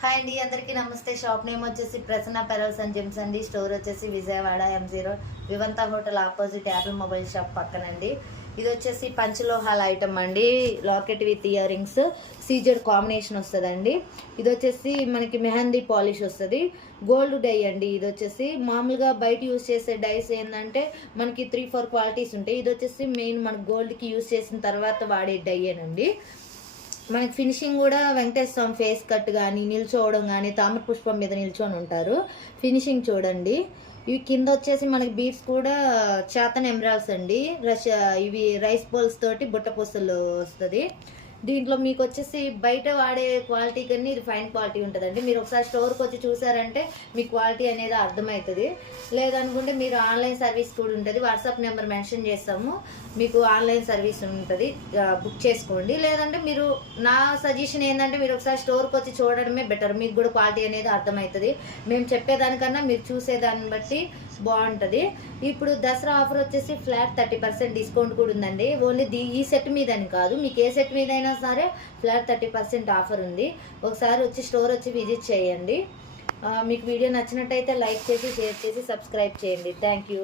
Hi అండి, అందరికీ నమస్తే. షాప్ నేమ్ వచ్చేసి ప్రసన్న పెరల్స్ అండ్ జిమ్స్ అండి. స్టోర్ వచ్చేసి Vijayawada M0 Vivanta hotel opposite Apple mobile shop పక్కనండి. ఇది వచ్చేసి పంచలోహాల ఐటమ్ అండి. Locket with earrings CZ combination వస్తుందండి. ఇది వచ్చేసి మనకి మెహందీ పాలిష్ వస్తుంది. గోల్డ్ డై అండి. ఇది వచ్చేసి మామూలుగా బయట యూస్ చేసే డైస్ ఏంటంటే మనకి 3-4 క్వాలిటీస్ ఉంటాయి. ఇది వచ్చేసి మెయిన్ మన గోల్డ్కి యూస్ చేసిన తర్వాత వాడే డై అనండి. మనకి ఫినిషింగ్ కూడా వెంకటేశ్వర స్వామి ఫేస్ కట్ కానీ నిల్చోవడం కానీ తామర పుష్పం మీద నిల్చొని ఉంటారు. ఫినిషింగ్ చూడండి. ఇవి కింద వచ్చేసి మనకి బీడ్స్ కూడా చేతన్ ఎమరాల్స్ అండి. ఇవి రైస్ బౌల్స్ తోటి బుట్ట పూసలు వస్తుంది. దీంట్లో మీకు వచ్చేసి బయట వాడే క్వాలిటీ కన్నా ఇది ఫైన్ క్వాలిటీ ఉంటుందండి. మీరు ఒకసారి స్టోర్కి వచ్చి చూసారంటే మీ క్వాలిటీ అనేది అర్థమవుతుంది. లేదనుకుంటే మీరు ఆన్లైన్ సర్వీస్ కూడా ఉంటుంది. వాట్సాప్ నెంబర్ మెన్షన్ చేస్తాము, మీకు ఆన్లైన్ సర్వీస్ ఉంటుంది, బుక్ చేసుకోండి. లేదంటే మీరు నా సజెషన్ ఏంటంటే మీరు ఒకసారి స్టోర్కి వచ్చి చూడడమే బెటర్. మీకు కూడా క్వాలిటీ అనేది అర్థమవుతుంది. మేము చెప్పేదానికన్నా మీరు చూసేదాన్ని బట్టి బాగుంటుంది. ఇప్పుడు దసరా ఆఫర్ వచ్చేసి ఫ్లాట్ 30% డిస్కౌంట్ కూడా ఉందండి. ఓన్లీ ఈ సెట్ మీద అని కాదు, మీకు ఏ సెట్ మీద అయినా సరే ఫ్లాట్ 30% ఆఫర్ ఉంది. ఒకసారి వచ్చి స్టోర్ వచ్చి విజిట్ చేయండి. మీకు వీడియో నచ్చినట్టయితే లైక్ చేసి షేర్ చేసి సబ్స్క్రైబ్ చేయండి. Thank you.